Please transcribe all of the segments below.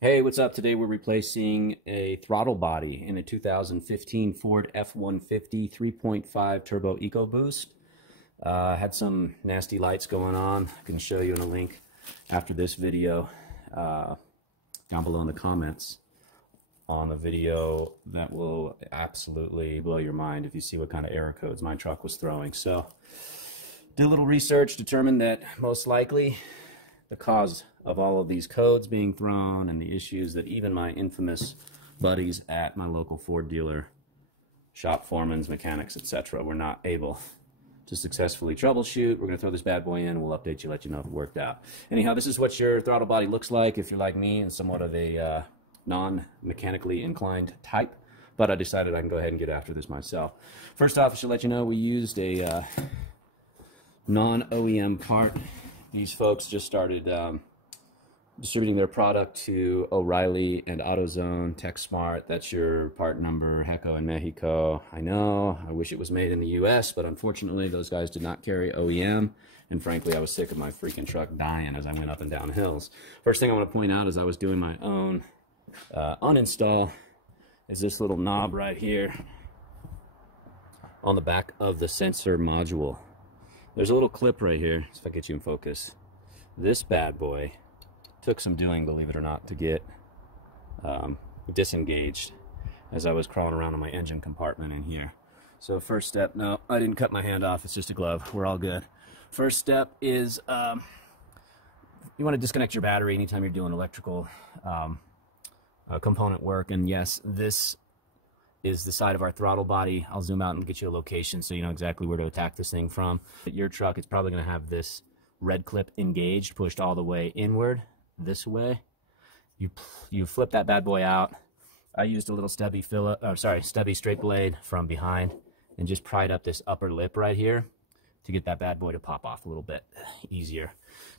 Hey, what's up? Today we're replacing a throttle body in a 2015 Ford F150 3.5 Turbo EcoBoost. Had some nasty lights going on. I can show you in a link after this video down below in the comments on the video that will absolutely blow your mind if you see what kind of error codes my truck was throwing. So, did a little research, determined that most likely the cause of all of these codes being thrown and the issues that even my infamous buddies at my local Ford dealer, shop foremans, mechanics, etc. were not able to successfully troubleshoot. We're going to throw this bad boy in. We'll update you, let you know if it worked out. Anyhow, this is what your throttle body looks like if you're like me and somewhat of a non-mechanically inclined type. But I decided I can go ahead and get after this myself. First off, I should let you know we used a non-OEM part. These folks just started distributing their product to O'Reilly and AutoZone, TechSmart. That's your part number, Heco in Mexico. I know, I wish it was made in the US, but unfortunately those guys did not carry OEM. And frankly, I was sick of my freaking truck dying as I went up and down hills. First thing I want to point out as I was doing my own uninstall is this little knob right here on the back of the sensor module. There's a little clip right here, so if I get you in focus. This bad boy took some doing, believe it or not, to get disengaged as I was crawling around in my engine compartment in here. So first step, no, I didn't cut my hand off, it's just a glove, we're all good. First step is you want to disconnect your battery anytime you're doing electrical component work, and yes, this is the side of our throttle body. I'll zoom out and get you a location so you know exactly where to attack this thing from. At your truck, it's probably going to have this red clip engaged, pushed all the way inward, this way. You flip that bad boy out. I used a little stubby straight blade from behind and just pried up this upper lip right here to get that bad boy to pop off a little bit easier.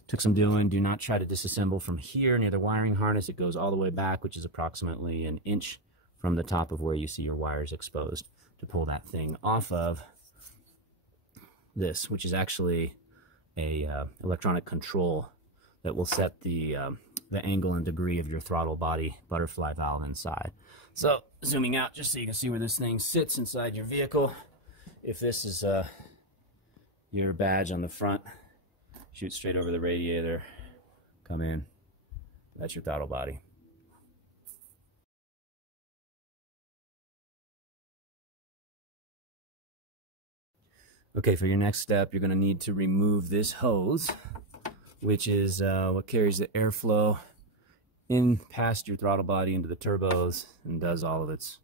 Took some doing. Do not try to disassemble from here near the wiring harness. It goes all the way back, which is approximately an inch from the top of where you see your wires exposed, to pull that thing off of this, which is actually a electronic control that will set the angle and degree of your throttle body butterfly valve inside. So zooming out just so you can see where this thing sits inside your vehicle. If this is your badge on the front, shoot straight over the radiator, come in, that's your throttle body. Okay, for your next step, you're going to need to remove this hose, which is what carries the airflow in past your throttle body into the turbos and does all of its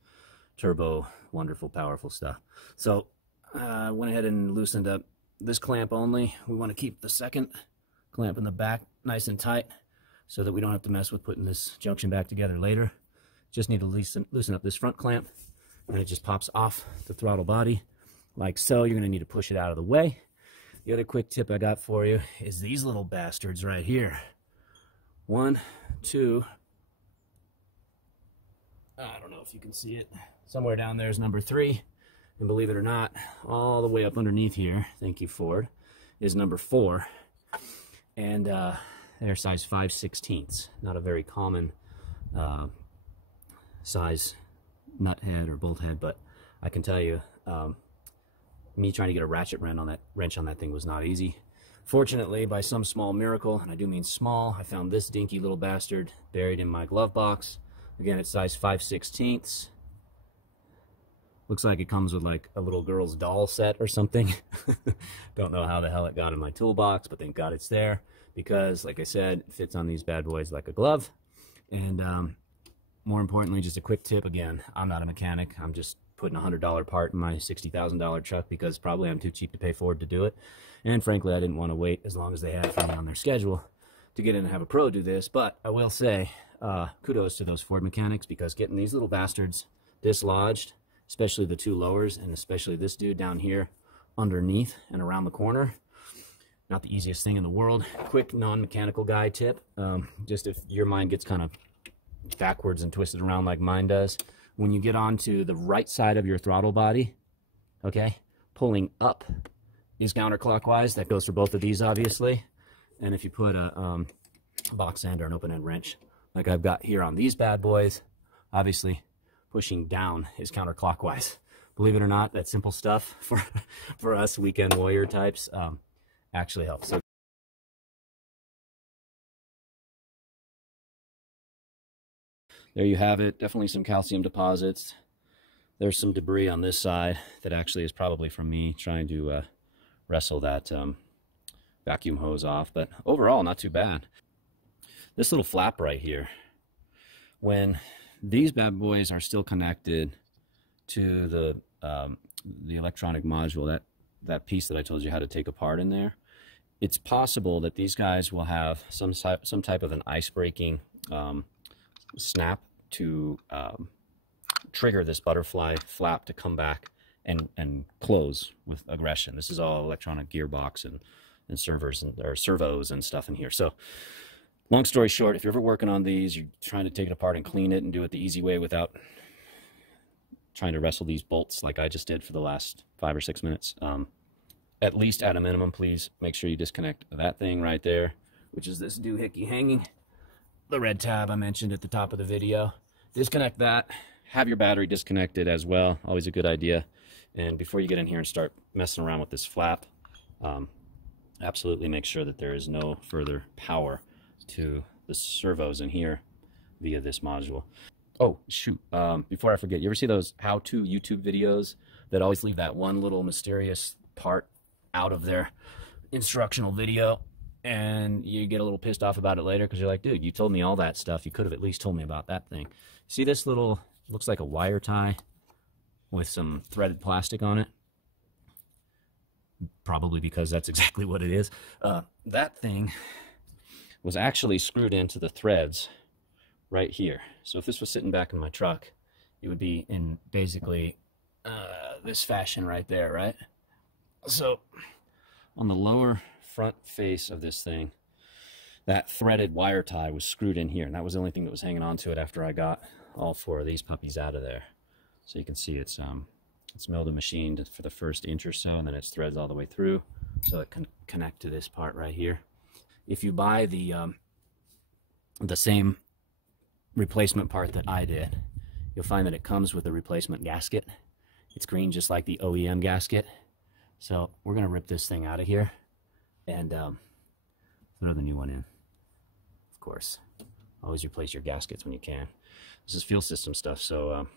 turbo, wonderful, powerful stuff. So I went ahead and loosened up this clamp only. We want to keep the second clamp in the back nice and tight so that we don't have to mess with putting this junction back together later. Just need to loosen up this front clamp, and it just pops off the throttle body like so. You're going to need to push it out of the way. The other quick tip I got for you is these little bastards right here. 1, 2, I don't know if you can see it. Somewhere down there is number 3. And believe it or not, all the way up underneath here, thank you Ford, is number 4. And they're size 5/16. Not a very common size nut head or bolt head, but I can tell you, me trying to get a ratchet wrench on that thing was not easy. Fortunately, by some small miracle, and I do mean small, I found this dinky little bastard buried in my glove box. Again, it's size 5/16. Looks like it comes with like a little girl's doll set or something. Don't know how the hell it got in my toolbox, but thank God it's there because, like I said, it fits on these bad boys like a glove. And more importantly, just a quick tip. Again, I'm not a mechanic. I'm just putting a $100 part in my $60,000 truck because probably I'm too cheap to pay Ford to do it. And frankly, I didn't want to wait as long as they had for me on their schedule to get in and have a pro do this. But I will say kudos to those Ford mechanics because getting these little bastards dislodged, especially the two lowers and especially this dude down here underneath and around the corner, not the easiest thing in the world. Quick non-mechanical guy tip, just if your mind gets kind of backwards and twisted around like mine does, when you get onto the right side of your throttle body, okay, pulling up is counterclockwise. That goes for both of these, obviously. And if you put a box end or an open end wrench like I've got here on these bad boys. Obviously, pushing down is counterclockwise. Believe it or not, that simple stuff for us weekend warrior types actually helps. So there you have it. Definitely some calcium deposits. There's some debris on this side that actually is probably from me trying to wrestle that vacuum hose off. But overall, not too bad. This little flap right here, when these bad boys are still connected to the electronic module, that piece that I told you how to take apart in there, it's possible that these guys will have some type of an ice-breaking snap to trigger this butterfly flap to come back and close with aggression. This is all electronic gearbox and servers or servos and stuff in here. So long story short, if you're ever working on these, you're trying to take it apart and clean it and do it the easy way without trying to wrestle these bolts like I just did for the last 5 or 6 minutes, at least at a minimum, please make sure you disconnect that thing right there, which is this doohickey hanging, the red tab I mentioned at the top of the video. Disconnect that. Have your battery disconnected as well. Always a good idea. And before you get in here and start messing around with this flap, absolutely make sure that there is no further power to the servos in here via this module. Oh, shoot. Before I forget, you ever see those how-to YouTube videos that always leave that one little mysterious part out of their instructional video? And you get a little pissed off about it later because you're like, dude, you told me all that stuff. You could have at least told me about that thing. See this little, looks like a wire tie with some threaded plastic on it? Probably because that's exactly what it is. That thing was actually screwed into the threads right here. So if this was sitting back in my truck, it would be in basically this fashion right there, right? So on the lower front face of this thing, that threaded wire tie was screwed in here, and that was the only thing that was hanging on to it after I got all 4 of these puppies out of there. So you can see it's milled and machined for the first inch or so, and then it threads all the way through so it can connect to this part right here. If you buy the same replacement part that I did, you'll find that it comes with a replacement gasket. It's green just like the OEM gasket. So we're going to rip this thing out of here and throw the new one in. Of course, always replace your gaskets when you can. This is fuel system stuff, so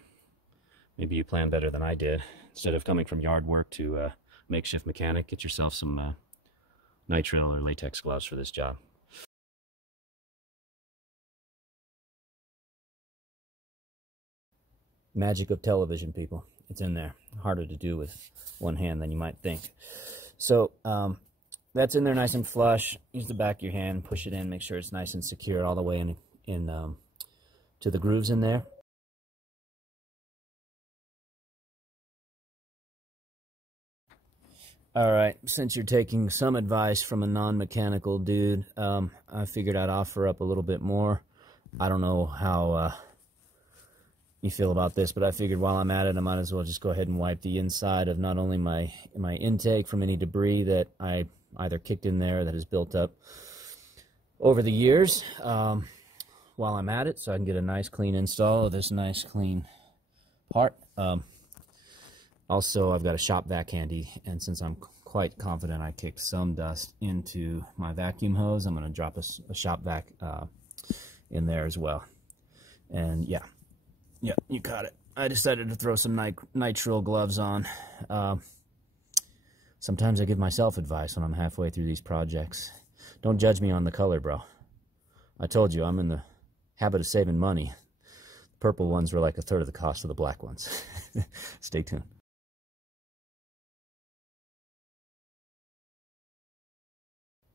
maybe you plan better than I did. Instead of coming from yard work to makeshift mechanic, get yourself some nitrile or latex gloves for this job. Magic of television, people. It's in there. Harder to do with one hand than you might think. So that's in there nice and flush. Use the back of your hand, push it in, make sure it's nice and secure all the way in to the grooves in there. All right, since you're taking some advice from a non-mechanical dude, I figured I'd offer up a little bit more. I don't know how you feel about this, but I figured while I'm at it, I might as well just go ahead and wipe the inside of not only my intake from any debris that I either kicked in there that has built up over the years while I'm at it, so I can get a nice clean install of this nice clean part. Also, I've got a shop vac handy, and since I'm quite confident I kicked some dust into my vacuum hose, I'm going to drop a shop vac in there as well. And yeah, you caught it. I decided to throw some nitrile gloves on. Sometimes I give myself advice when I'm halfway through these projects. Don't judge me on the color, bro. I told you, I'm in the habit of saving money. The purple ones were like 1/3 of the cost of the black ones. Stay tuned.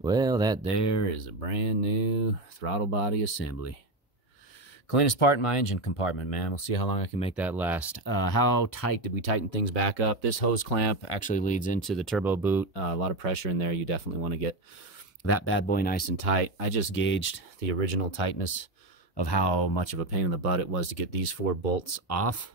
Well, that there is a brand new throttle body assembly. Cleanest part in my engine compartment, man. We'll see how long I can make that last. How tight did we tighten things back up? This hose clamp actually leads into the turbo boot. A lot of pressure in there. You definitely want to get that bad boy nice and tight. I just gauged the original tightness of how much of a pain in the butt it was to get these 4 bolts off.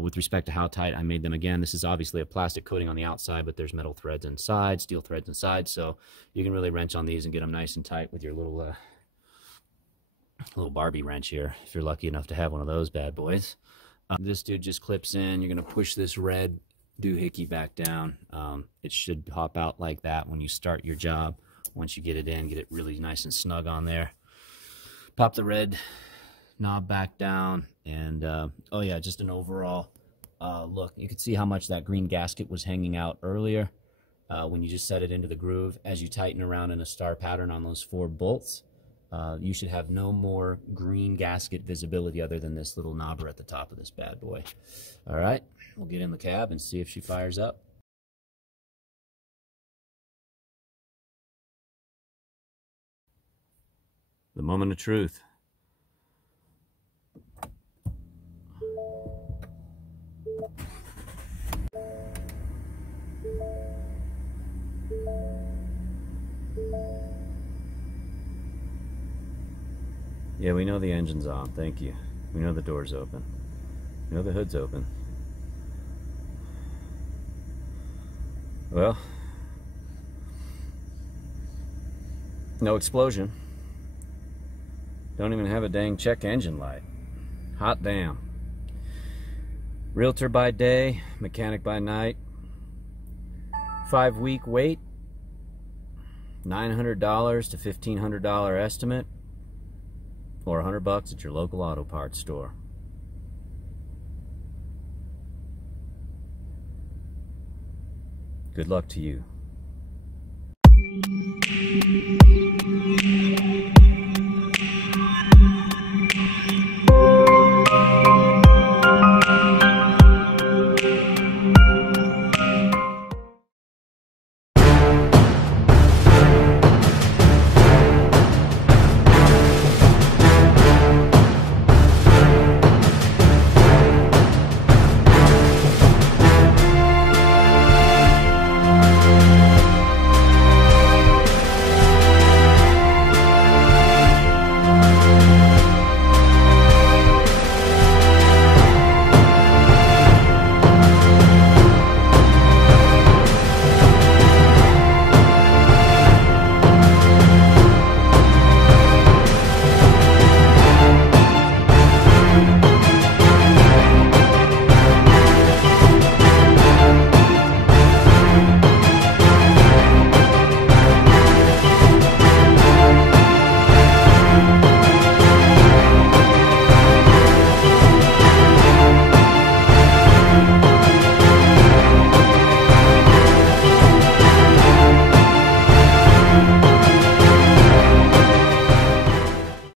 With respect to how tight I made them, again, this is obviously a plastic coating on the outside, but there's metal threads inside, steel threads inside, so you can really wrench on these and get them nice and tight with your little little Barbie wrench here, if you're lucky enough to have one of those bad boys. This dude just clips in. You're going to push this red doohickey back down. It should pop out like that when you start your job. Once you get it in, get it really nice and snug on there. Pop the red knob back down, and oh yeah, just an overall look. You can see how much that green gasket was hanging out earlier when you just set it into the groove. As you tighten around in a star pattern on those 4 bolts, you should have no more green gasket visibility other than this little knobber at the top of this bad boy. All right, we'll get in the cab and see if she fires up. The moment of truth. Yeah, we know the engine's on, thank you. We know the door's open. We know the hood's open. Well, no explosion. Don't even have a dang check engine light. Hot damn. Realtor by day, mechanic by night. 5-week wait. $900 to $1,500 estimate. Or $100 at your local auto parts store. Good luck to you.